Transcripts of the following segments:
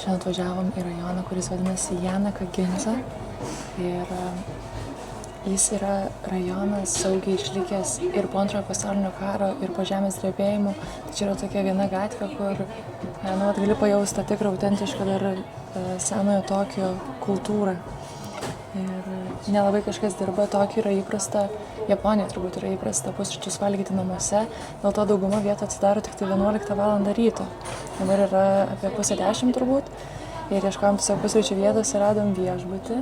Šiandien atvažiavom į rajoną, kuris vadinasi Janaka Ginza. Ir jis yra rajonas saugiai išlikęs ir po antrojo pasaulinio karo, ir po žemės drebėjimų. Tai čia yra tokia viena gatvė, kur gali pajausti tą tikrą autentišką dar senojo Tokijo kultūrą. Ir nelabai kažkas dirba, Tokijo yra įprasta, Japonijoje turbūt yra įprasta pusryčius valgyti namuose, dėl to dauguma vietų atsidaro tik tai 11 val. Ryto. Dabar yra apie 9:30 turbūt ir ieškojom tiesiog pusryčių vietos ir radom viešbutį.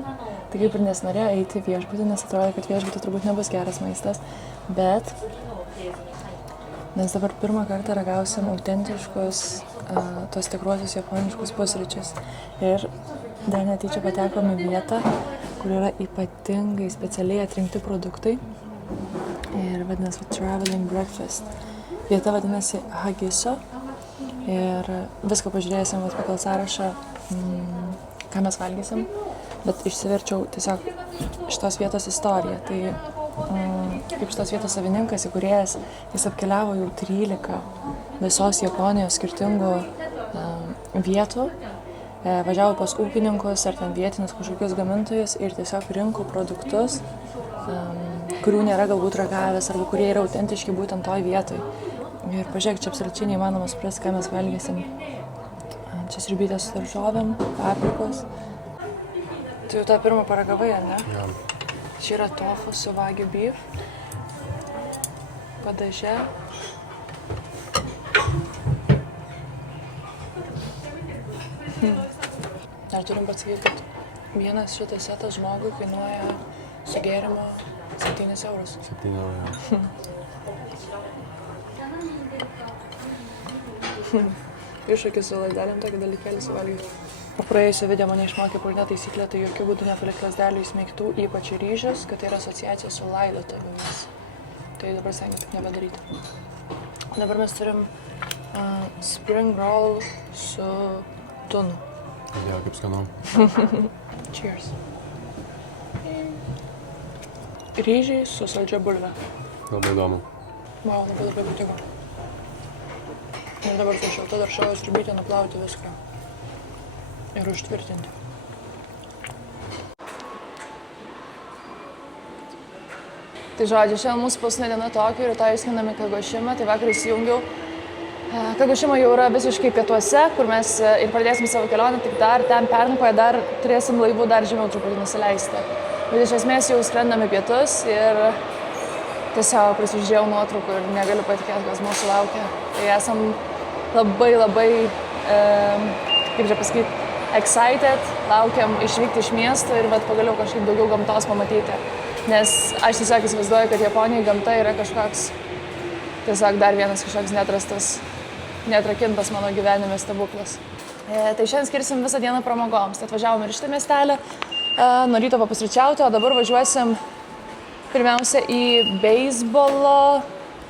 Tai kaip ir nesinorėjo eiti į viešbutį, nes atrodo, kad viešbutį turbūt nebus geras maistas, bet mes dabar pirmą kartą ragausim autentiškus, tos tikruosius japoniškus pusryčius. Ir dar netyčia patekom į vietą, kur yra ypatingai specialiai atrinkti produktai. Ir vadinasi Traveling Breakfast. Vieta vadinasi Hagiso. Ir viską pažiūrėsim pagal sąrašą, ką mes valgysim. Bet išsiverčiau tiesiog šitos vietos istoriją. Tai kaip šitos vietos savininkas, įkūrėjas, jis apkeliavo jau 13 visos Japonijos skirtingų vietų. Važiavo pas ūkininkus ar ten vietinius kažkokius gamintojus ir tiesiog rinko produktus, kurių nėra galbūt ragavęs arba kurie yra autentiški būtent toj vietoj. Ir pažiūrėk, čia absoliučiai neįmanoma suprasti, ką mes valgysim. Čia sriubytės su daržovėm, paprikos. Tu jau tą pirmą paragavai, ar ne? Ja. Čia yra tofu su wagyu beef, padaže. Dar turim pasakyti, kad vienas šitas setas žmogui kainuoja su gėrimo 7 eurus. 7 eurų. Iššūkis su lazdelėm tokį dalykėlį suvalgyti. Po praėjusio video mane išmokė pagrindinė taisyklė, tai jokių būdų nepalikti lazdelių įsmeigtų, ypač į ryžius, kad tai yra asociacija su laidotuvėmis. Tai dabar stengiu taip nebedaryti. Dabar mes turim spring roll su tunu. Ja, kaip skanu. Cheers. Ryžiai su saldžia bulve. Labai įdomu. Wow, labai patiko. Ir dabar su šilta daržovių sriubytė nuplauti viską. Ir užtvirtinti. Tai žodžiu, šiandien mūsų paskutinė diena Tokijo, rytoj išskrendam į Kagošimą, tai vakar įsijungiau. Kagošima jau yra visiškai pietuose, kur mes ir pradėsim savo kelionę, tik dar ten Pernakoje dar turėsim laivų dar žemiau truputį nusileisti. Bet iš esmės jau skrendam į pietus ir tiesiog prisižiūrėjau nuotraukų ir negaliu patikėti, kas mūsų laukia. Tai esam labai, kaip čia pasakyti, excited, laukiam išvykti iš miesto ir pagaliau kažkaip daugiau gamtos pamatyti. Nes aš tiesiog įsivaizduoju, kad Japonijai gamta yra kažkoks, tiesiog dar vienas kažkoks neatrakintas mano gyvenime stebuklas. Tai šiandien skirsim visą dieną pramogoms. Tai atvažiavom ir šitą miestelį, nuo ryto papusryčiauti, o dabar važiuosim pirmiausia į beisbolo,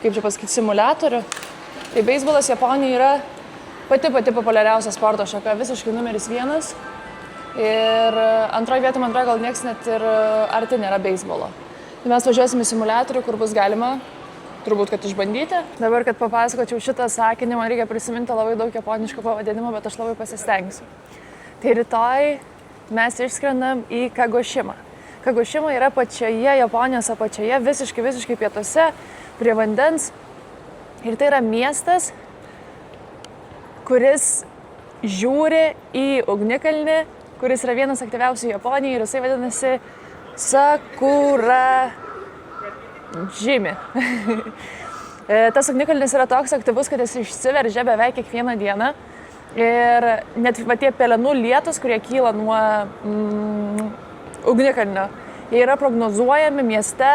kaip čia pasakyti, simuliatorių. Tai beisbolas Japonijoje yra pati populiariausia sporto šaka, visiškai numeris 1. Ir antroje vietoje, man atrodo, gal nieks net ir arti nėra beisbolo. Tai mes važiuosim į simuliatorių, kur bus galima turbūt, kad išbandyti. Dabar, kad papasakočiau šitą sakinį, man reikia prisiminti labai daug japoniškų pavadinimų, bet aš labai pasistengsiu. Tai rytoj mes išskrendam į Kagošimą. Kagošima yra pačioje Japonijos apačioje, visiškai pietuose, prie vandens. Ir tai yra miestas, kuris žiūri į ugnikalnį, kuris yra vienas aktyviausių Japonijoje ir jisai vadinasi Sakura Žymi. Tas ugnikalnis yra toks aktyvus, kad jis išsiveržia beveik kiekvieną dieną. Ir net tie pelenų lietus, kurie kyla nuo ugnikalnio, jie yra prognozuojami mieste,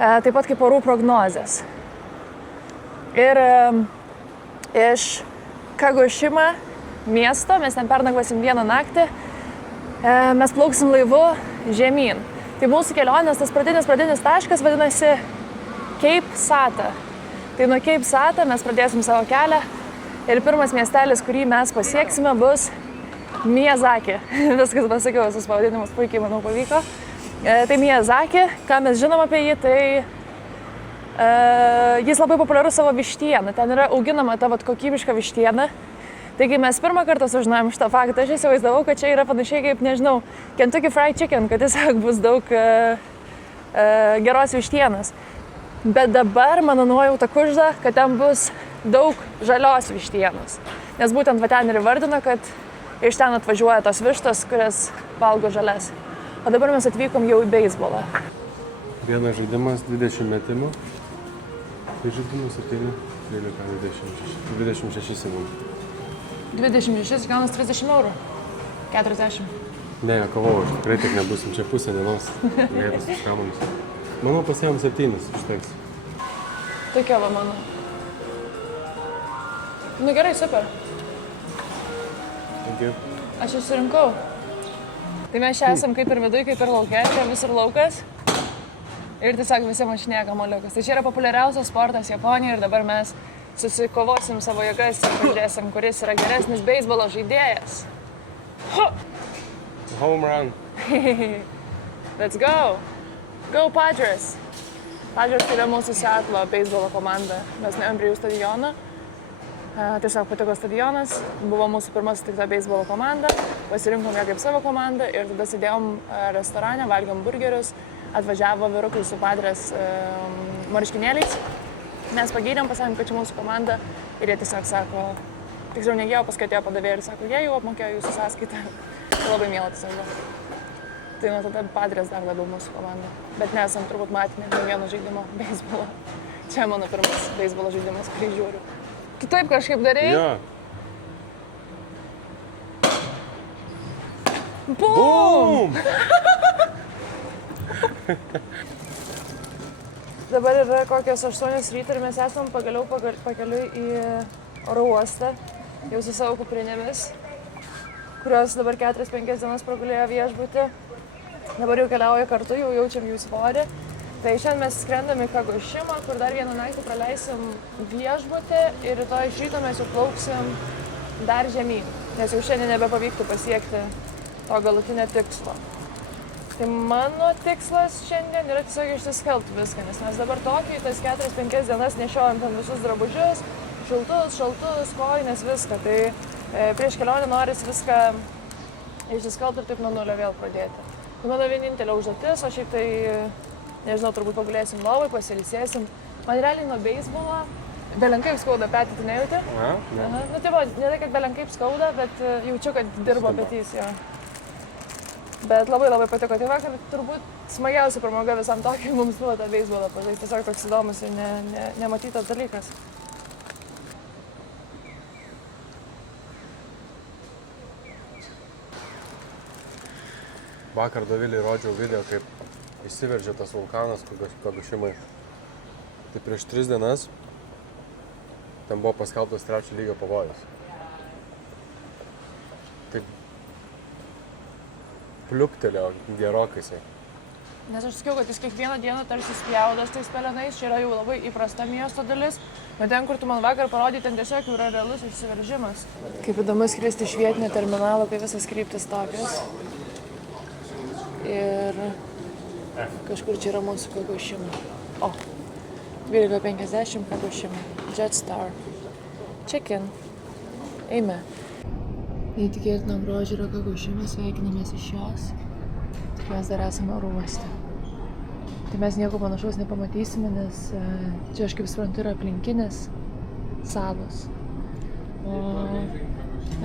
taip pat kaip orų prognozės. Ir iš Kagošima miesto, mes ten pernakvosim vieną naktį, mes plauksim laivu žemyn. Tai mūsų kelionės, tas pradinis taškas vadinasi Cape Sata. Tai nuo Cape Sata mes pradėsim savo kelią ir pirmas miestelis, kurį mes pasieksime, bus Miyazaki. Viskas pasakiau, visus pavadinimus puikiai, manau, pavyko. Tai Miyazaki, ką mes žinom apie jį, tai jis labai populiarus savo vištieną. Ten yra auginama ta kokybiška vištiena. Taigi mes pirmą kartą sužinojom šitą faktą, aš įsivaizdavau, kad čia yra panašiai kaip, nežinau, Kentucky Fried Chicken, kad tiesiog bus daug geros vištienos. Bet dabar mano nuojauta kužda, kad ten bus daug žalios vištienos. Nes būtent va ten ir įvardino, kad iš ten atvažiuoja tos vištos, kurias valgo žalias. O dabar mes atvykom jau į beisbolą. Vienas žaidimas, 20 metimų. Tai žaidimas 7, 13, 26 minučių. 26 gaunas 30 eurų. 40. Ne, kovau, aš tikrai tik nebusim čia pusę dienos. Lėtas kamuolis. Manau, pasiėm 7, užteks. Tokia va mano. Nu gerai, super. Thank you. Aš išsirinkau. Tai mes čia esam kaip ir viduj, kaip ir lauke, čia visur laukas. Ir tiesiog visi mašinėja kamuoliukus. Tai čia yra populiariausias sportas Japonijoje ir dabar mes susikovosim savo jėgas ir pažiūrėsim, kuris yra geresnis beisbolo žaidėjas. Home run. Let's go. Go Padres. Padres tai yra mūsų Seatlo beisbolo komanda. Mes nuėjom prie jų stadioną. Tiesiog patiko stadionas. Buvo mūsų pirma sutikta beisbolo komanda. Pasirinkom ją kaip savo komandą ir tada sėdėjom restorane, valgėm burgerius. Atvažiavo vyrukai su Padres marškinėliais. Mes pagydėm, pasakėm, kad čia mūsų komanda. Ir jie tiesiog sako, tiksliau ne jie, paskui atėjo padavėjai ir sako, jie jau apmokėjo jūsų sąskaitą. Tai labai miela tiesiog buvo. Tai nuo tada Padres dar labiau mūsų komanda. Bet nesam turbūt matę ne vieno žaidimo beisbolo. Čia mano pirmas beisbolo žaidimas, kurį žiūriu. Tu taip kažkaip darei? Jo. Bum! Dabar yra kokios 8 ryto ir mes esam pagaliau pakeliui į oro uostą. Jau su savo kuprinėmis, kurios dabar 4-5 dienas pragulėjo viešbutį. Dabar jau keliauja kartu, jau jaučiam jų svorį. Tai šiandien mes skrendam į Kagošimą, kur dar vieną naktį praleisim viešbutį ir rytoj iš ryto mes jau plauksim dar žemyn, nes jau šiandien nebepavyktų pasiekti to galutinio tikslo. Tai mano tikslas šiandien yra tiesiog išsiskelbti viską, nes mes dabar tokį tas 4-5 dienas nešiojam ten visus drabužius, šaltus, kojines, viską. Tai prieš kelionę noris viską išsiskelbti ir taip nuo nulio vėl pradėti. Tai mano vienintelė užduotis, o šiaip tai, nežinau, turbūt pagulėsim lovai, pasiilsėsim. Man realiai nuo beisbolo belenkaip skauda petį, tu nejauti? Ne? Aha. Nu tai va, ne tai, kad belenkaip skauda, bet jaučiu, kad dirbo petys jo. Bet labai patiko. Tai vakar turbūt smagiausia pramoga visam tokiai mums buvo tą beisbolą pažaisti. Tiesiog toks įdomus ir nematytas dalykas. Vakar Dovilei rodžiau video, kaip išsiveržė tas vulkanas Kagošimai. Tai prieš 3 dienas ten buvo paskelbtas 3 lygio pavojus. Taip pliuktelėjo gerokai jisai. Nes aš sakiau, kad jis kiekvieną dieną tarsi spjaudas tais pelenais, čia yra jau labai įprasta miesto dalis, bet ten, kur tu man vakar parodai, ten tiesiog jau yra realus išsiveržimas. Kaip įdomu skristi iš vietinio terminalo, kai visas kryptis tokios. Ir kažkur čia yra mūsų Kagošima. O, 12:50 Kagošima. Jetstar. Check-in. Eime. Neįtikėtinam grožio yra Kagošima, sveikinamės iš jos. Tik mes dar esame oro uoste. Tai mes nieko panašaus nepamatysime, nes čia aš kaip suprantu yra aplinkinės salos. O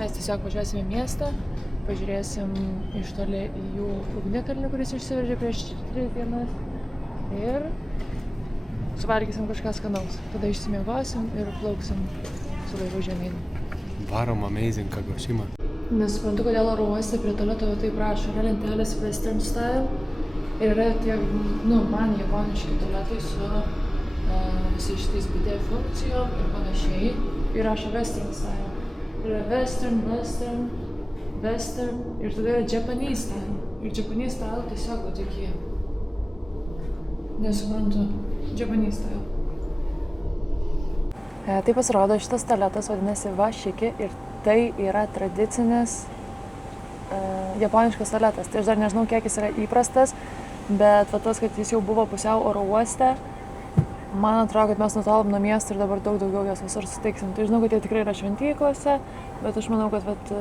mes tiesiog važiuosime į miestą. Pažiūrėsim iš toli į jų ugnikalnį, kuris išsiveržė prieš 3 dienas. Ir suvalgysim kažką skanaus. Tada išsimiegosim ir plauksim su laivu žemyn. Varom amazing Kagošimą. Nesuprantu, kodėl oro uoste prie tualeto taip rašo. Yra lentelės Western style. Ir yra tie, man japoniški tualetai su visais šitais BD funkcijom ir panašiai. Ir rašo Western style. Yra Western ir tada yra Japanese style. Ir Japanese style tiesiog va tokie. Nesuprantu. Japanese style. Tai pasirodo, šitas tualetas vadinasi Washiki ir tai yra tradicinis japoniškas tualetas. Tai aš dar nežinau, kiek jis yra įprastas, bet va tas, kad jis jau buvo pusiau oro uoste, man atrodo, kad mes nutolom nuo miesto ir dabar daug daugiau jos visur sutiksim. Tai žinau, kad jie tikrai yra šventyklose, bet aš manau, kad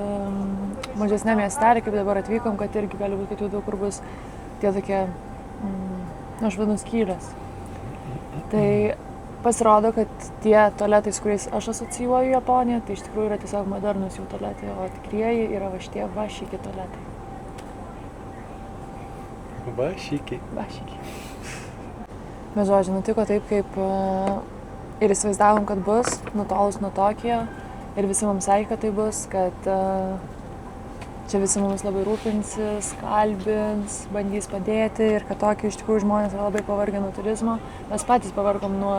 mažesnė miestelė, kaip dabar atvykom, kad irgi gali būti, kad jau daug kur bus tie tokie, aš vadinu, skylės. Tai pasirodo, kad tie tualetai, su kuriais aš asocijuoju Japoniją, tai iš tikrųjų yra tiesiog modernus jų tualetai, o tikrieji yra va šitie vašiki tualetai. Vašiki. Bet žodžiu, nutiko taip, kaip ir įsivaizdavom, kad bus, nutolus nuo Tokijo. Ir visi mums sakė, kad tai bus, kad čia visi mums labai rūpinsis, kalbins, bandys padėti. Ir kad Tokijo iš tikrųjų žmonės yra labai pavargę nuo turizmo. Mes patys pavargom nuo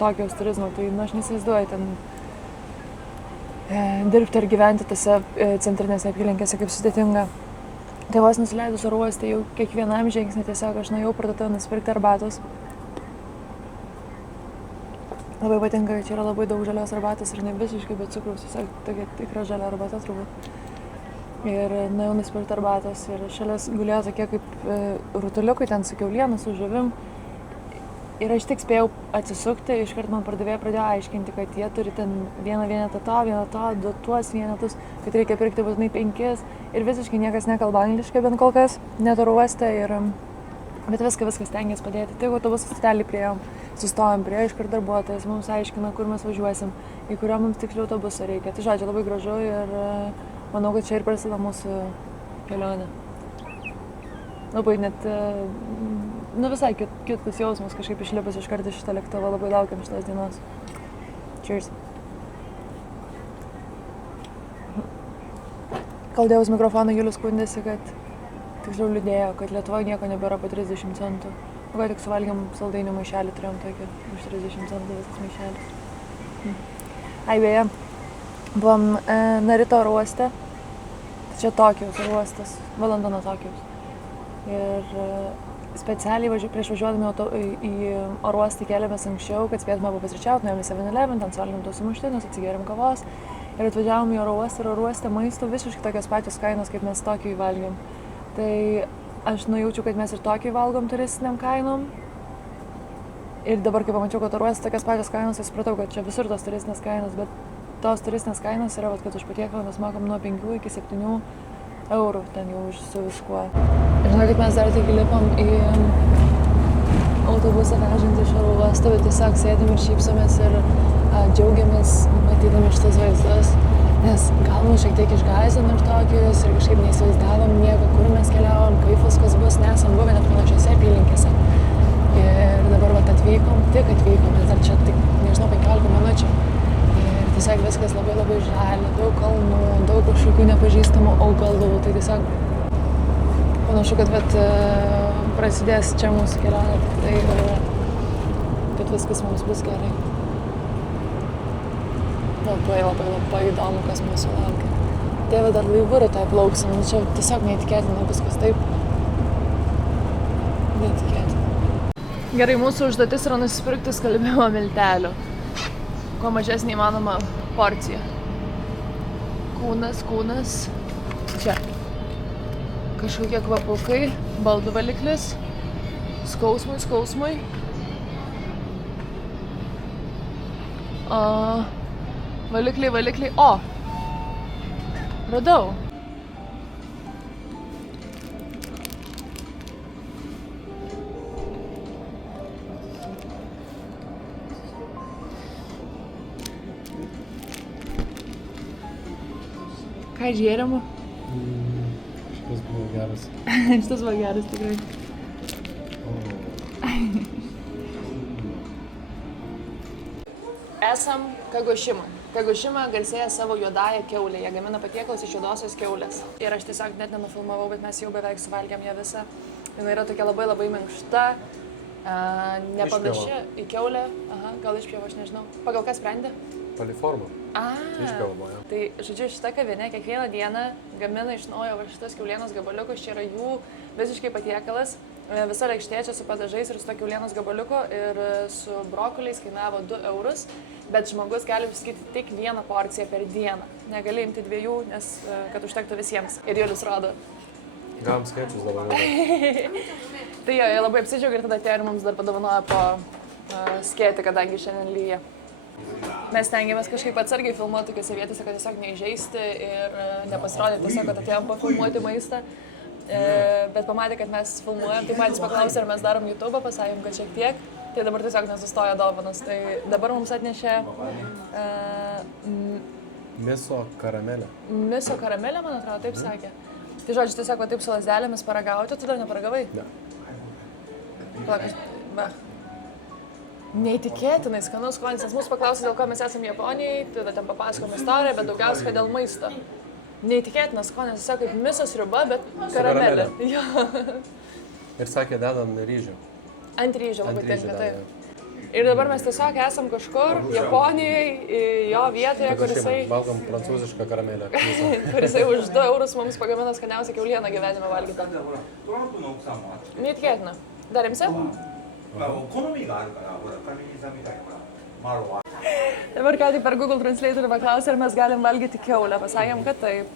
Tokijos turizmo, tai aš neįsivaizduoju ten dirbti ir gyventi tose centrinėse apylinkėse kaip sudėtinga. Tai vos nusileidus oro uoste jau kiekvienam žingsnį tiesiog aš nuėjau parduotuvę nusipirkti arbatos. Labai patinka, kad čia yra labai daug žalios arbatos ir ne visiškai be cukraus, tiesiog tokia tikra žalia arbata turbūt. Ir nuėjau nusipirkti arbatos ir šalia gulėjo tokie kaip rutuliukai ten su kiauliena, su žuvim. Ir aš tik spėjau atsisukti, iškart man pardavėja pradėjo aiškinti, kad jie turi ten vieną vienetą to, du tuos vienetus, kad reikia pirkti būtinai 5 ir visiškai niekas nekalba angliškai bent kol kas, net oro uoste, bet viskas stengiasi padėti. Tai autobusų stotelį priėjom, sustojom prie iškart darbuotojas, mums aiškina, kur mes važiuosim, į kurio mums tiksliau autobusą reikia. Tai žodžiu, labai gražu ir manau, kad čia ir prasideda mūsų kelionė. Labai net, visai kitas jausmas kažkaip išlipus iškart iš šitą lėktuvą, labai laukiam šitos dienos. Cheers. Kol dėjus mikrofoną, Julius skundėsi, kad tiksliau liūdėjo, kad Lietuvoje nieko nebėra po 30 centų. O ką tik suvalgėm saldainių maišelį, turėjom tokį už 30 centų visas maišelis. Ai, beje, buvom Narito oro uoste, tai čia Tokijos oro uostas, valanda nuo Tokijos. Ir specialiai prieš važiuodami į oro uostą kėlėmės anksčiau, kad spėtume papusryčiauti, nuėjom į 7-Eleven, ten suvalgėm tuos sumuštinius, atsigėrėm kavos ir atvažiavom į oro uostą ir oro uoste maisto visiškai tokios pačios kainos, kaip mes Tokijoj valgėm. Tai aš nujaučiu, kad mes ir Tokijoj valgom turistiniam kainom. Ir dabar, kai pamačiau, kad oro uoste tokios pačios kainos, tai supratau, kad čia visur tos turistinės kainos, bet tos turistinės kainos yra, kad už patiekalą mes mokam nuo 5 iki 7 eurų ten jau su viskuo. Ir žinau, kad mes dar tik lipom į autobusą vežantį iš oro uosto, bet tiesiog sėdim ir šypsomės ir džiaugiamės matydami šitas vaizdus. Nes gal mus šiek tiek išgąsdino iš Tokijos ir kažkaip neįsivaizdavom nieko, kur mes keliavom, kaip viskas bus, nesam buvę net panašiose apylinkėse. Ir dabar atvykom, mes dar čia tik, nežinau, 15 minučių. Tiesiog viskas labai labai žalia, daug kalnų, daug kažkokių nepažįstamų augalų. Tai tiesiog panašu, kad prasidės čia mūsų kelionė, tai kad viskas mums bus gerai. Labai įdomu, kas mūsų laukia. Tėve dar laivu rytoj plauksim, čia tiesiog neįtikėtina viskas taip. Neįtikėtina. Gerai, mūsų užduotis yra nusipirkti skalbimo miltelių. Kuo mažesnė įmanoma porcija. Kūnas. Čia. Kažkokie kvapukai, baldų valiklis, skausmui. Valikliai. O! Radau. Ką žiūrėjom? Šitas buvo geras. Šitas buvo geras, tikrai. Esam Kagošima. Kagošima garsėja savo juodąją kiaulę. Jie gamina patiekalus iš juodosios kiaulės. Ir aš tiesiog net nenufilmavau, bet mes jau beveik suvalgėm ją visą. Jis yra tokia labai labai minkšta, nepanaši į kiaulę. Aha, gal išpjavo, aš nežinau. Pagal ką sprendė? Paliforma. Išpjavama, jo. Tai, žodžiu, šita kavinė kiekvieną dieną gamina iš naujo šitas kiaulienos gabaliukus. Čia yra jų visiškai patiekalas. Visa lėkštė čia su padažais ir su to kiaulienos gabaliuku ir su brokoliais kainavo 2 eurus. Bet žmogus gali užsakyti tik 1 porciją per dieną. Negali imti 2, nes kad užtektų visiems. Ir Julius rodo. Gavom skaičius dabar. Tai jo, jie labai apsidžiaugia ir tada atėjo ir mums dar padovanojo po skėti, kadangi šiandien lyja. Mes tengiamės kažkaip atsargiai filmuoti tokiose vietose, kad tiesiog neįžeisti ir nepasirodyti tiesiog, kad atėjom pafilmuoti maistą. Bet pamatė, kad mes filmuojam, tai patys paklausė, ar mes darom YouTube, pasakėm, kad šiek tiek. Tai dabar tiesiog nesustoja dovanos. Tai dabar mums atnešė Miso karamelė. Miso karamelė, man atrodo, taip sakė. Tai žodžiu, tiesiog va taip su lazdelėmis paragauti, tu dar neparagavai? Ne. Neįtikėtinai skanus skonis, nes mūsų paklausė, dėl ko mes esame Japonijai, tada ten papasakom istoriją, bet daugiausiai dėl maisto. Neįtikėtinas skonis, tiesiog kaip miso sriuba, bet karamelė. Ir sakė, dedam ryžių. Ant ryžio labai tinka, taip. Ir dabar mes tiesiog esam kažkur Japonijoje, jo vietoje, kur jisai... Valgom prancūzišką karamelę. Kur jisai už 2 eurus mums pagamino skaniausią kiaulieną gyvenime valgyti. Neįtikėtina. Dar imsi? Dabar ką tik per Google Translator paklausė, ar mes galim valgyti kiaulę. Pasakėm, kad taip.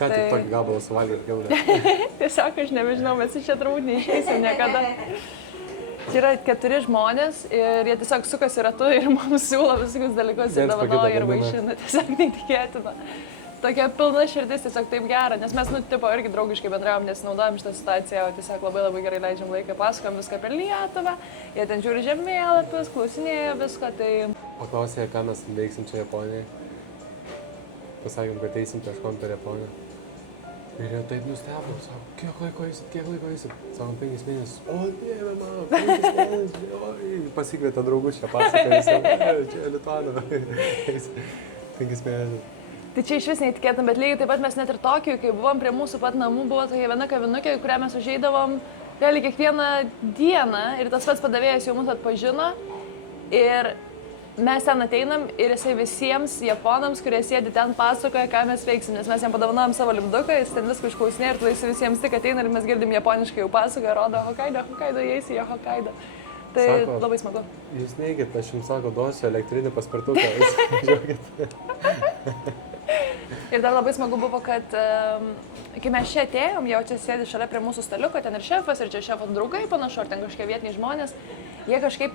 Ką tik tokį gabalą suvalgėt kiaulę? Tiesiog aš nebežinau, mes iš čia turbūt neišeisim niekada. Čia yra 4 žmonės ir jie tiesiog sukasi ratu ir mums siūlo visokius dalykus ir dovanoja ir vaišina. Tiesiog neįtikėtina. Tokia pilna širdis, tiesiog taip gera, nes mes, tipo, irgi draugiškai bendravom, nesinaudojam šitą situaciją, o tiesiog labai gerai leidžiam laiką, pasakojam viską apie Lietuvą, jie ten žiūri žemėlapius, klausinėja visko, tai... Paklausė, ką mes veiksim čia Japonijai. Pasakėm, kad eisim kažkom per Japoniją. Ir jie taip nustebo, sako, kiek laiko eisit? Sako, 5 mėnesius. O, dieve mano, 5 mėnesius. Pasikvietė draugus čia pasakojus, čia Lituanų. 5 mėnesius. Tai čia iš vis neįtikėtina, bet lygiai taip pat mes net ir Tokijoje, kai buvom prie mūsų pat namų, buvo tokia viena kavinukė, kurią mes užeidavom realiai kiekvieną dieną ir tas pats padavėjas jau mus atpažino ir mes ten ateinam ir jisai visiems japonams, kurie sėdi ten, pasakoja, ką mes veiksim, nes mes jam padovanojom savo lipduką, jis ten viską išklausinė ir tada jis visiems tik ateina ir mes girdim japoniškai jau pasakoja, rodo Hokkaido, įeisi į Hokkaido. Tai sako, labai smagu. Jūs neigit, aš jums sako, duosiu elektrinį paspirtuką, jūs važiuokit. Ir dar labai smagu buvo, kad kai mes čia atėjom, jau čia sėdi šalia prie mūsų staliuko, ten ir šefas, ir čia šefo draugai panašu, ar ten kažkokie vietiniai žmonės, jie kažkaip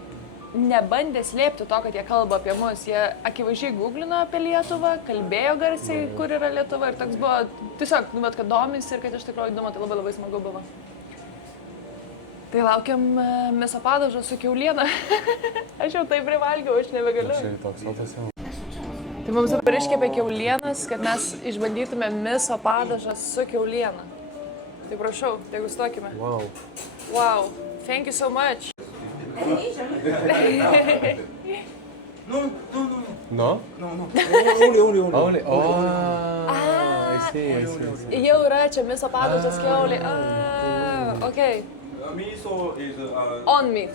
nebandė slėpti to, kad jie kalba apie mus, jie akivaizdžiai googlino apie Lietuvą, kalbėjo garsiai, kur yra Lietuva ir toks buvo tiesiog, kad domisi ir kad iš tikrųjų įdomu, tai labai smagu buvo. Tai laukiam miso padažo su kiauliena. Aš jau tai privalgiau, aš nebegaliu. Tai mums dabar iškepė kiaulienas, kad mes išbandytume miso padažą su kiauliena. Tai prašau, degustuokime. Wow, thank you so much. No? Only. Oh, I see. Jau yra čia miso padažas kiaulė. Okay. Miso is on meat.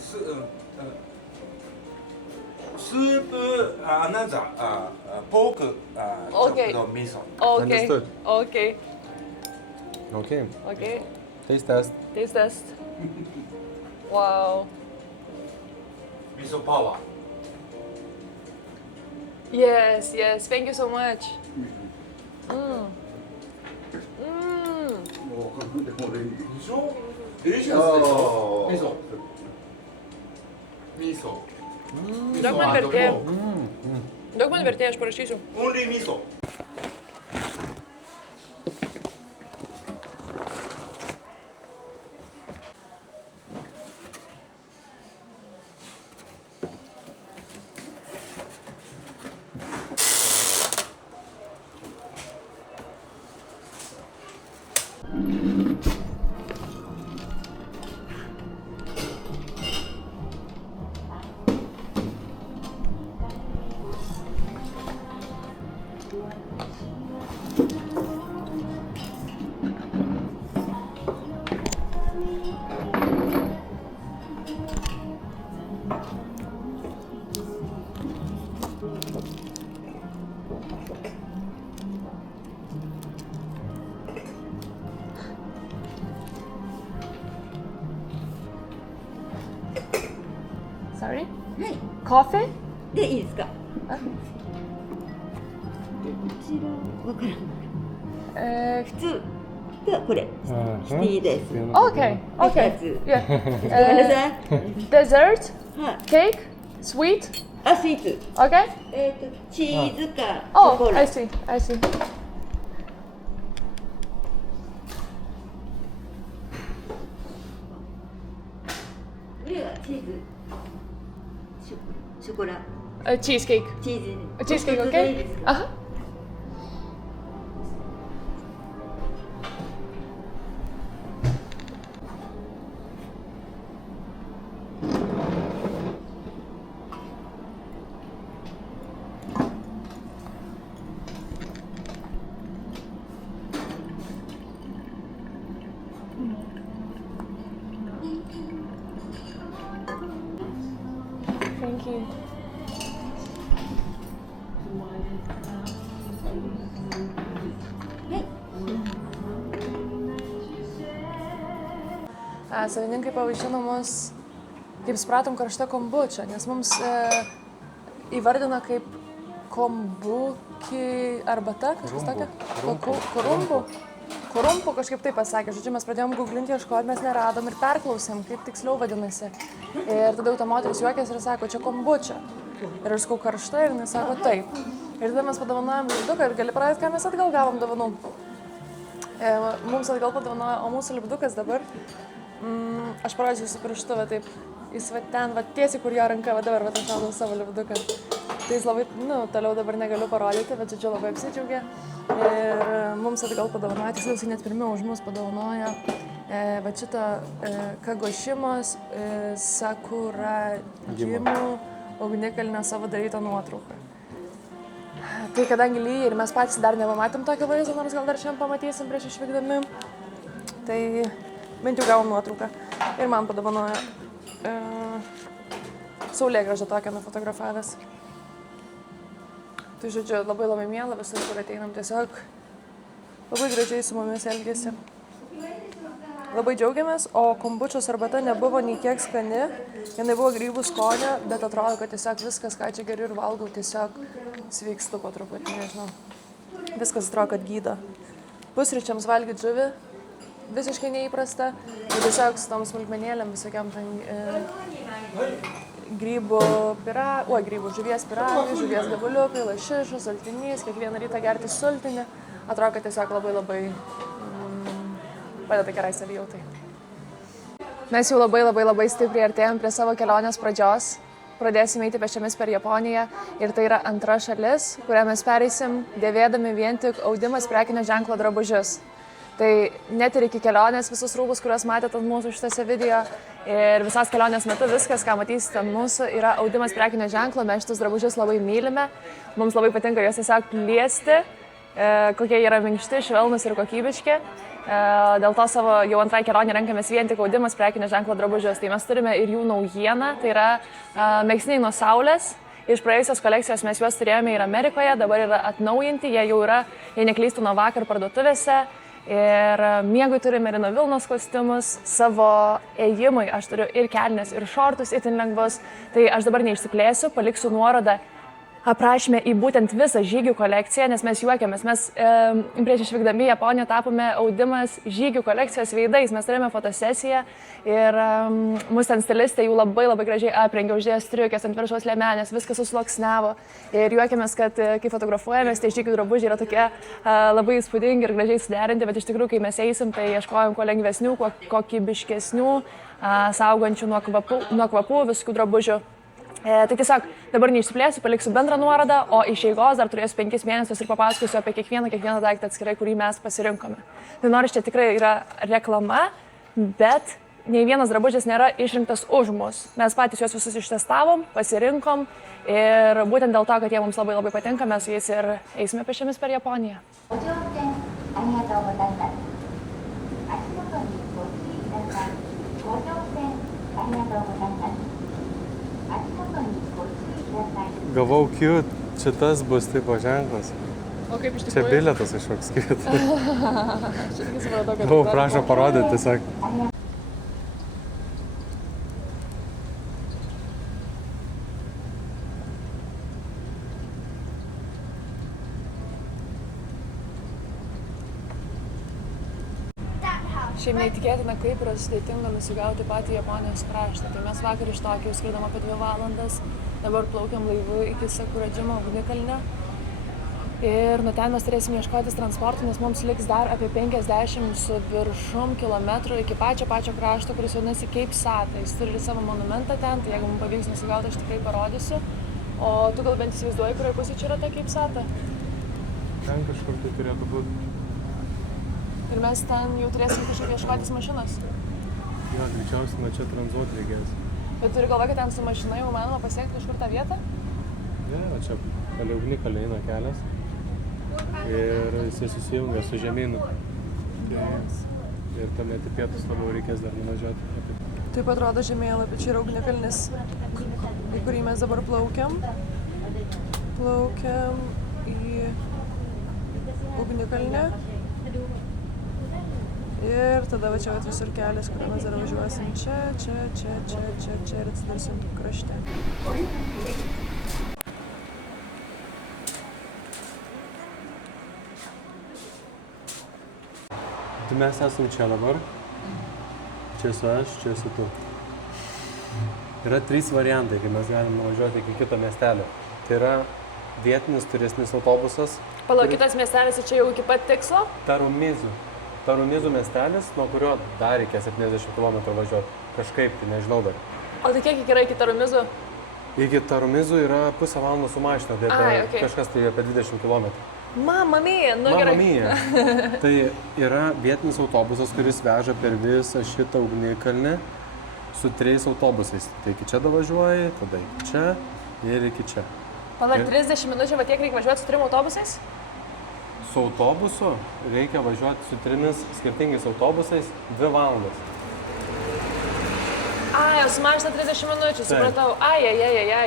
Soup, another pork Okay. miso. Okay. Understood. Okay. Taste test. Wow. Miso power. Yes, thank you so much. Delicious. Miso. Daug man vertėjo, aš parašysiu. Only miso. Sorry? はい。 Coffee? でいいですか。あこちらわからない。普通がこれシティです。 Okay. 二つ Yeah. ごめんなさい。 Dessert? はい。 Cake? Sweet? あ、スイーツ。 Okay. チーズかチョ Oh, コレ I ート。 see. I see. Cheesecake. A cheesecake, okay? Uh-huh. Thank you. Savininkai pavaišino mus, kaip supratom, karšta kombuča, nes mums įvardino kaip kombuki arbata, kažkas tokia? Korumpų kažkaip taip pasakė. Žodžiu, mes pradėjom googlinti, ieškoti, mes neradom ir perklausėm, kaip tiksliau vadinasi. Ir tada ta moteris juokėsi ir sako, čia kombučia. Ir aš sakau, karšta ir jis sako, taip. Ir tada mes padovanojom lipduką ir gali pradėti, ką mes atgal gavom dovanų. Mums atgal padovanojo, o mūsų lipdukas dabar, aš parodžiu su pirštu, va taip, jis va ten, va tiesiai, kur jo ranka, va dabar, va aš šaudau savo lipduką. Tai jis labai, toliau dabar negaliu parodyti, bet žodžiu labai apsidžiaugė. Ir mums atgal padovanojo, tiksliau, jis net pirmiau už mus padovanojo va šitą Kagošimos Sakurajimų ugnikalnio savo darytą nuotrauką. Tai kadangi lyja ir mes patys dar nepamatėm tokio vaizdo, nors gal dar šiandien pamatysim prieš išvykdami, tai bent jau gavom nuotrauką. Ir man padovanojo saulėgrąžą tokią nufotografavęs. Tai žodžiu, labai labai miela visur, kur ateinam, tiesiog labai gražiai su mumis elgėsi. Labai džiaugiamės, o kombučos arbata nebuvo nei kiek skani, jinai buvo grybų skonio, bet atrodo, kad tiesiog viskas, ką čia geriu ir valgau, tiesiog sveikstu po truputį, nežinau. Viskas atrodo, kad gydo. Pusryčiams valgyti žuvį, visiškai neįprasta, ir tiesiog su tom smulkmenėlėm visokiam ten žuvies piragai, žuvies gabaliukai, lašišos, sultinys, kiekvieną rytą gerti sultinį. Atrodo, kad tiesiog labai labai padeda gerai savijautai. Mes jau labai stipriai artėjom prie savo kelionės pradžios. Pradėsim eiti pėsčiomis per Japoniją ir tai yra antra šalis, kurią mes pereisim dėvėdami vien tik audimas prekinio ženklo drabužius. Tai net ir iki kelionės visus rūbus, kuriuos matėte ant mūsų šitose video ir visos kelionės metu viskas, ką matysite ant mūsų, yra audimas prekinio ženklo. Mes šitus drabužius labai mylime, mums labai patinka juos tiesiog liesti, kokie yra minkšti, švelnūs ir kokybiški. Dėl to savo jau antrai kelionį renkamės vien tik audimas prekinio ženklo drabužius. Tai mes turime ir jų naujieną, tai yra megztiniai nuo saulės. Iš praėjusios kolekcijos mes juos turėjome ir Amerikoje, dabar yra atnaujinti, jie jau yra, jei neklystų, nuo vakar parduotuvėse. Ir miegui turime Merino Vilnos kostiumus, savo ėjimui aš turiu ir kelnes, ir šortus itin lengvus. Tai aš dabar neišsiplėsiu, paliksiu nuorodą aprašymę į būtent visą žygių kolekciją, nes mes juokiamės. Mes prieš išvykdami į Japoniją tapome audimas žygių kolekcijos veidais. Mes turėjome fotosesiją ir mūsų ten stilistė jau labai gražiai aprengė, uždėjo striukės ant viršaus liemenės, viskas susluoksniavo. Ir juokiamės, kad kai fotografuojamės, tai žygių drabužiai yra tokie labai įspūdingi ir gražiai suderinti, bet iš tikrųjų, kai mes eisim, tai ieškojom kuo lengvesnių, kuo kokybiškesnių, saugančių nuo kvapų visokių drabužių. Tai tiesiog dabar neišsiplėsiu, paliksiu bendrą nuorodą, o iš eigos dar turėsiu 5 mėnesius ir papasakosiu apie kiekvieną daiktą atskirai, kurį mes pasirinkome. Tai nors čia tikrai yra reklama, bet nei vienas drabužis nėra išrinktas už mus. Mes patys juos visus ištestavom, pasirinkom ir būtent dėl to, kad jie mums labai patinka, mes su jais ir eisime pėsčiomis per Japoniją. Gavau cute, šitas bus tipo ženklas. O kaip iš tikrųjų? Čia bilietas kažkoks cute. Aš irgi supratau, kad... Prašo parodyti tiesiog. Šiaip neįtikėtina, kaip yra sudėtinga nusigauti patį Japonijos kraštą. Tai mes vakar iš Tokijaus skridom apie 2 valandas, dabar plaukiam laivu iki Sakurajimo ugnikalnio. Ir nuo ten mes turėsim ieškotis transportų, nes mums liks dar apie 50 su viršum kilometrų iki pačio krašto, kuris vadinasi Cape Sata. Jis turi ir savo monumentą ten, tai jeigu mums pavyks nusigauti, aš tikrai parodysiu. O tu gal bent įsivaizduoji, kurioje pusėje čia yra ta Cape Sata? Ten kažkur tai turėtų būti. Ir mes ten jau turėsim kažkaip ieškotis mašinos. Jo, greičiausiai nuo čia tranzuoti reikės. Bet turi galva, kad ten su mašina jau manoma pasiekti kažkur tą vietą? Ne, čia palei ugnikalnį eina kelias. Ir jisai susijungia su žemynu. Ir tuomet į pietus labiau reikės dar nuvažiuoti. Taip atrodo žemėlapį, čia yra ugnikalnis, į kurį mes dabar plaukiam. Plaukiam į ugnikalnį. Ir tada va čia visur kelias, kuriuo mes dar važiuosim čia ir atsidursim krašte. Tai mes esam čia dabar. Čia esu aš, čia esi tu. Yra 3 variantai, kai mes galim nuvažiuoti iki kito miestelio. Tai yra vietinis turistinis autobusas. Palauk, kitas miestelis čia jau iki pat tikslo? Tarumizų miestelis, nuo kurio dar reikia 70 km važiuoti. Kažkaip, tai nežinau dar. O tai kiek yra iki Tarumizų? Iki Tarumizų yra pusę valandos su mašina, tai apie, okay. Kažkas tai apie 20 km. Mama mia, nu gerai. Mama mia. Tai yra vietinis autobusas, kuris veža per visą šitą ugnikalnį su 3 autobusais. Tai iki čia davažiuoji, tada iki čia ir iki čia. Palauk, 30 minučių, va tiek reikia važiuoti su 3 autobusais? Su autobusu reikia važiuoti su 3 skirtingais autobusais 2 valandas. Ai, sumažina 30 minučių, supratau. Ai,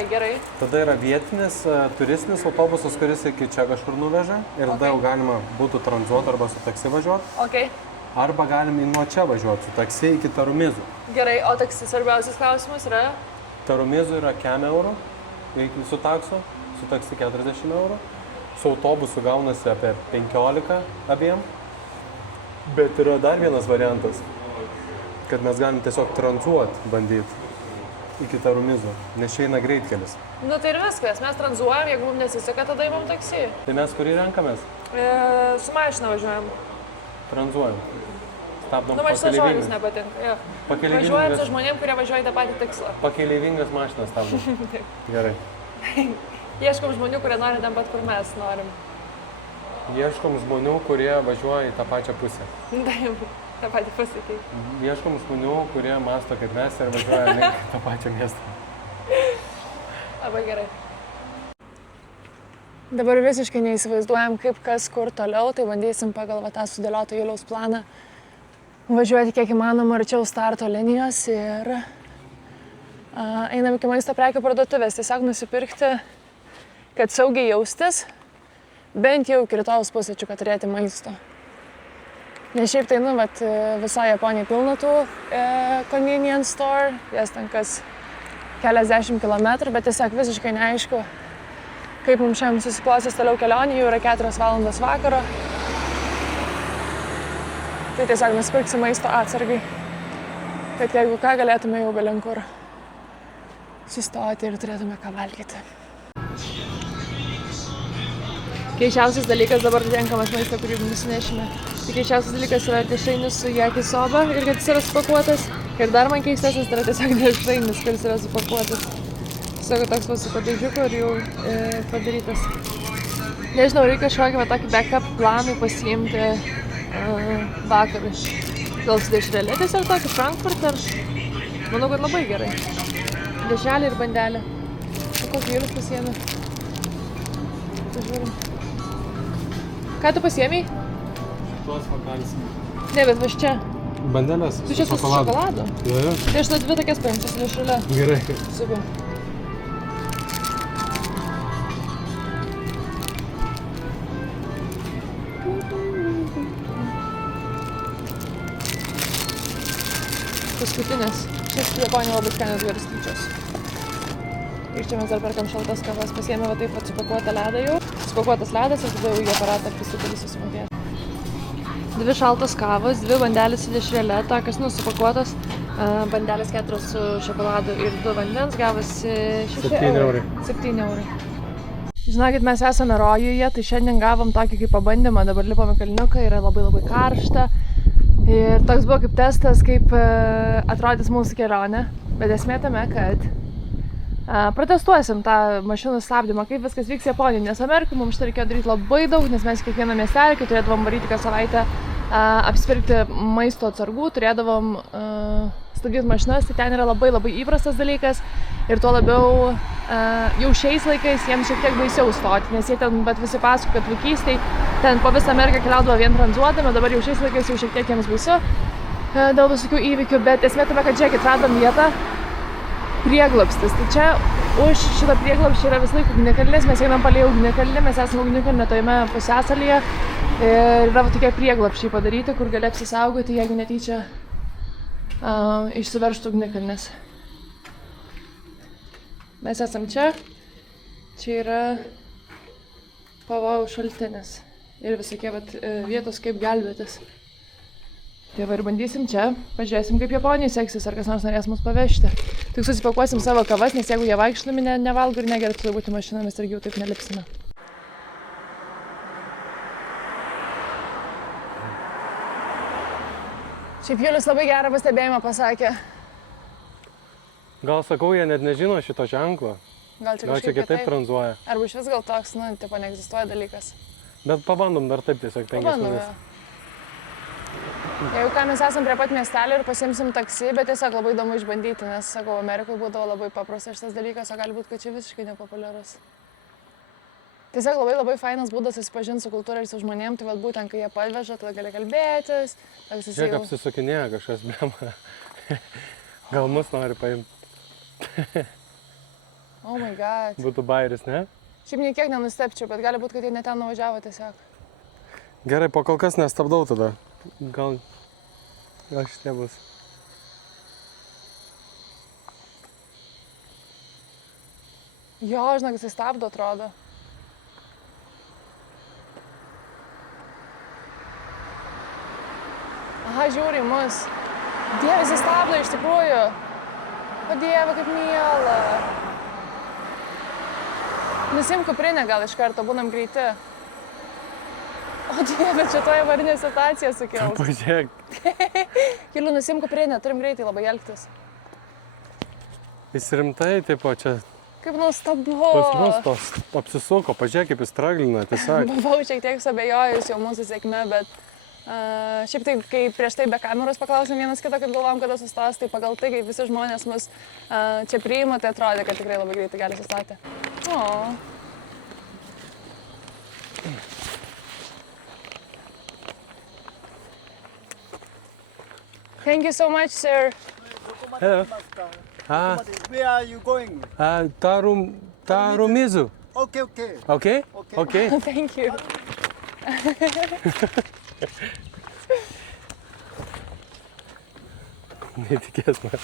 gerai. Tada yra vietinis turistinis autobusas, kuris iki čia kažkur nuveža ir tada jau galima būtų tranzuoti arba su taksi važiuoti. Okay. Arba galime nuo čia važiuoti su taksi iki Tarumizų. Gerai, o taksi svarbiausias klausimas yra? Tarumizų yra 100 eurų su taksu, su taksi 40 eurų. Su autobusu gaunasi apie 15 abiem. Bet yra dar vienas variantas, kad mes galim tiesiog tranzuoti, bandyti iki Tarumizų, nes čia eina greitkelis. Nu tai ir viskas, mes tranzuojam, jeigu mums nesiseka, tada įmam taksi. Tai mes kurį renkamės? Su mašina važiuojam. Tranzuojam. Stabdom nu, man šitas žodis nepatinka. Ja. Važiuojam su žmonėm, kurie važiuoja tą patį tikslą. Pakeleivingas mašinas stabdom. Gerai. Ieškom žmonių, kurie nori ten pat, kur mes norim. Ieškom žmonių, kurie važiuoja į tą pačią pusę. Taip, tą patį pusę. Tai. Ieškom žmonių, kurie mąsto kaip mes ir važiuoja link tą pačią miestą. Labai gerai. Dabar visiškai neįsivaizduojam, kaip kas kur toliau, tai bandysim pagal tą sudėliotą Juliaus planą važiuoti kiek įmanoma arčiau starto linijos ir einam iki maisto prekių parduotuvės, tiesiog nusipirkti, kad saugiai jaustis, bent jau iki rytojaus pusryčių, kad turėti maisto. Nes šiaip tai, nu, vat, viso Japonijai pilna tų convenience store, jas ten kas keliasdešimt kilometrų, bet tiesiog visiškai neaišku, kaip mums šiandien susiklostys toliau kelionė, jau yra 4 valandos vakaro. Tai tiesiog nusipirksim maisto atsargai, kad jeigu ką galėtume jau belenkur sustoti ir turėtume ką valgyti. Keisčiausias dalykas dabar renkamas maistą, kurį nusinešime. Tai keisčiausias dalykas yra dešrainis su yakisoba ir kad jis yra supakuotas. Ir dar man keistesnis yra tiesiog dešrainis, kuris yra supakuotas. Tiesiog toks va su padažiuku ir jau padarytas. Nežinau, reikia kažkokį tokį backup planui pasiimti vakarui. Gal su dešrelė tiesiog tokį Frankfurt ar... Manau, kad labai gerai. Dešrelė ir bandelė. O kokį Julius pasiėmė? Pažiūrim. Ką tu pasiėmei? Tuos vakalis. Ne, bet va čia. Bandelės Tu čia su šokoladu? Jo. Tai aš tada 2 tokias paimsiu su dešrelė. Gerai. Super. Paskutinės. Šias Japonija labai skanios garstyčios. Ir čia mes dar perkam šaltas kavas. Pasiėmė va taip pat supakuotą ledą jau. Supakuotas ledas ir tada jau į aparatą prisipilį susimokėti. 2 šaltos kavos, 2 bandelės su dešrele, tokios supakuotos, bandelės 4 su šokoladu ir 2 vandens, gavosi 6 eurai. 7 eurai. Žinokit, mes esame rojuje, tai šiandien gavom tokį kaip pabandymą, dabar lipome kalniuką, yra labai karšta. Ir toks buvo kaip testas, kaip atrodys mūsų kelionė, bet esmė tame, kad protestuosim tą mašinų stabdymą, kaip viskas vyks Japonijoje, nes Amerikai mums šitą reikėjo daryti labai daug, nes mes kiekvieną miestelį, kai turėdavom varyti kas savaitę apsipirkti maisto atsargų, turėdavom stabdyti mašinas, tai ten yra labai įprastas dalykas ir tuo labiau jau šiais laikais jiems šiek tiek baisiau stoti, nes jie ten, bet visi pasako, kad vaikystėj ten po visą Ameriką keliaudavo vien tranzuodami, dabar jau šiais laikais jau šiek tiek jiems baisu dėl visokių įvykių, bet esmė tame, kad žiūrėkit, radom vietą prieglobstis. Tai čia už šitą prieglobstį yra vis laik ugnikalnis, mes einam palei ugnikalnį, mes esame ugnikalnio tojame pusiasalyje ir yra tokie prieglobsčiai padaryti, kur gali apsisaugoti, jeigu netyčia išsiveržtų ugnikalnis. Mes esam čia yra pavojaus šaltinis ir visokie vietos kaip gelbėtis. Tai va ir bandysim čia, pažiūrėsim kaip Japonijai seksis, ar kas nors norės mus pavežti. Tik susipakuosim savo kavas, nes jeigu jie vaikštami nevalgo ir negeria turbūt į mašiną, mes irgi jau taip nelipsime. Šiaip Julius labai gerą pastebėjimą pasakė. Gal sakau, jie net nežino šito ženklo. Gal čia kitaip tranzuoja. Arba iš vis gal toks, tipo neegzistuoja dalykas. Bet pabandom dar taip tiesiog 5 minutės. Jeigu ką, mes esam prie pat miestelio ir pasimsim taksi, bet tiesiog labai įdomu išbandyti, nes, sakau, Amerikoje būdavo labai paprastas šitas dalykas, o gali būti, kad čia visiškai nepopuliarus. Tiesiog labai fainas būdas susipažinti su kultūra ir su žmonėm, tai būtent, kai jie padveža, tada gali kalbėtis. Žiūrėk, apsisukinėja kažkas blema. Gal mus nori paimti. Oh my god. Būtų bairis, ne? Šiaip niekiek nenustepčiau, bet gali būti, kad jie ne ten nuvažiavo tiesiog. Gerai, po kol kas nestabdau tada. Gal šitie bus. Jo, žinok, jisai stabdo, atrodo. Aha, žiūri į mus. Dieve, jisai stabdo iš tikrųjų. O Dieve, kaip miela. Nusimk kuprinę gal iš karto, būnam greiti. O Dieve, čia toje avarinė situacija sukels. Pažiūrėk. Kiliu, nusimk kuprinę, turim greitai labai elgtis. Jis rimtai, tipo, čia... Kaip nuostabu. Pas mus tos apsisuko, pažiūrėk, kaip jis traglina, tiesiog. Buvau šiek tiek suabejojus jau mūsų sėkme, bet šiaip tai, kai prieš tai be kameros paklausėm vienas kitą, kaip galvom, kada sustos, tai pagal tai, kaip visi žmonės mus čia priima, tai atrodė, kad tikrai labai greitai gali sustoti. O. Thank you so much, sir. Hello. Where are you going? Tarumizu. Okay. Okay? Okay. Thank you. Netikėsime.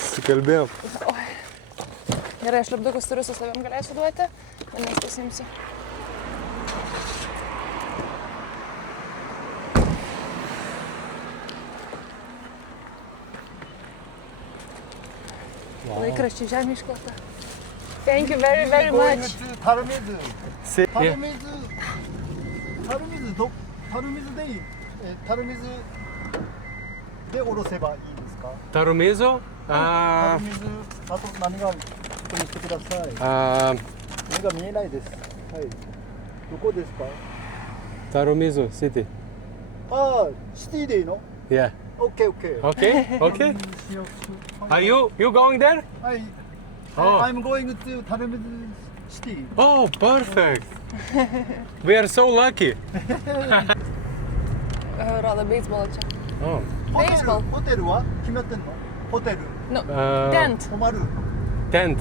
Susikalbėjom. Gerai, aš lipdukus turiu su savim, galėsiu duoti, nes pasimsiu. Laikraščiai žemė išklota. Thank you very much. Tarumizu. Yeah. Tarumizuで下ろせばいいですか？ Tarumizu? タルミズ、あと何がここにしてください。目が見えないです。はい。どこですか？ Tarumizu City. ああ、シティでいいの？ Yeah. Okay. Okay? Are you going there? はい。Oh. I'm going to Tarumizu City. Oh, perfect. We are so lucky. Rodo beisbolą čia. Oh. ホテルは決まってんの？ホテル。No, tent. 泊まる。 Tent.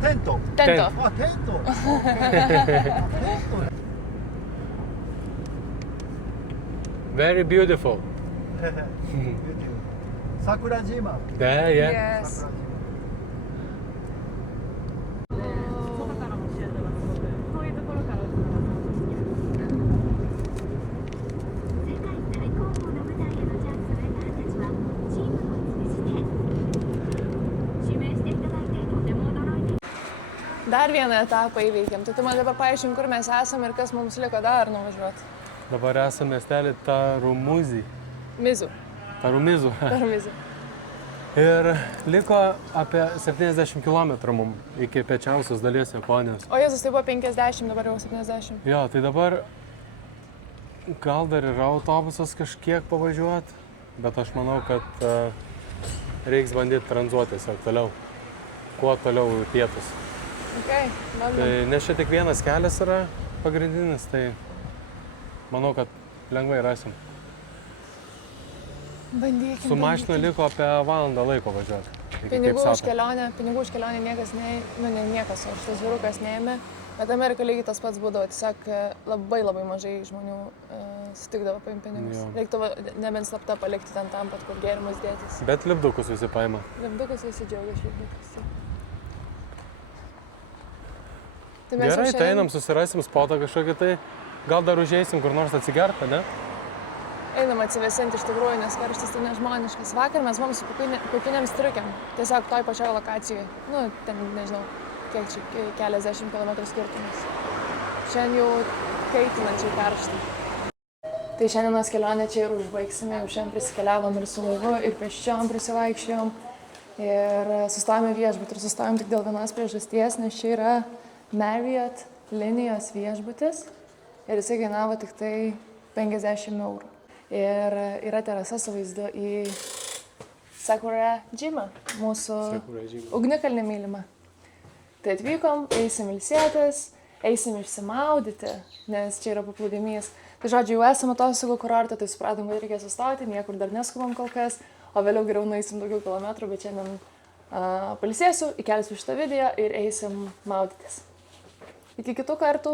テント。テント。あ、テント。Very beautiful. 桜島。 Yeah. Yes. こ Dar vieną etapą įveikėm. Tai tu man dabar paaiškink, kur mes esame ir kas mums liko dar nuvažiuoti. Dabar esame miestelį Tarumuzį. Mizu. Tarumizu. Tarumizu. Ir liko apie 70 km mums iki piečiausios dalies Japonijos. O Jėzus, tai buvo 50, dabar jau 70. Jo, tai dabar gal dar yra autobusas kažkiek pavažiuoti, bet aš manau, kad reiks bandyti tranzuoti tiesiog toliau. Kuo toliau į pietus. Okay, Tai nes čia tik vienas kelias yra pagrindinis, tai manau, kad lengvai rasim. Bandykim. Su mašina liko apie valandą laiko važiuoti. Pinigų už kelionę niekas niekas, o šitas vyrukas neėmė. Bet Amerika lygiai tas pats būdavo, tiesiog labai mažai žmonių sutikdavo paimti pinigus. Reiktų nebent slapta palikti ten tam, pat kur gėrimus dėtis. Bet lipdukus visi paima. Lipdukus visi džiaugiasi lipdukus. Tai gerai, tai einam, susirasim spotą kažkokį, tai gal dar užeisim kur nors atsigerti, ne? Einam atsivesinti iš tikrųjų, nes karštis tai nežmoniškas. Vakar mes buvom su pupinėm striukiam, tiesiog toj pačioj lokacijoje. Nu, ten nežinau, kiek čia keliasdešimt kilometrų skirtumas. Šiandien jau kaitinančiai karšta. Tai šiandienos kelionę čia ir užbaigsime, jau šiandien prisikeliavom ir su laivu, ir pėsčiom prisivaikščiojom. Ir sustojame viešbutį ir sustojom tik dėl vienos priežasties, nes čia yra Marriott linijos viešbutis ir jisai kainavo tik tai 50 eurų. Ir yra terasa su vaizdu į Sakurajimą, mūsų ugnikalnį mylimą. Tai atvykom, eisim ilsėtis, eisim išsimaudyti, nes čia yra paplūdimys. Tai žodžiu, jau esame atostogų kurorte, tai supratom, kad reikia sustoti, niekur dar neskubam kol kas, o vėliau geriau nueisim daugiau kilometrų, bet šiandien pailsėsiu, įkelsiu šitą video ir eisim maudytis. Iki kitų kartų.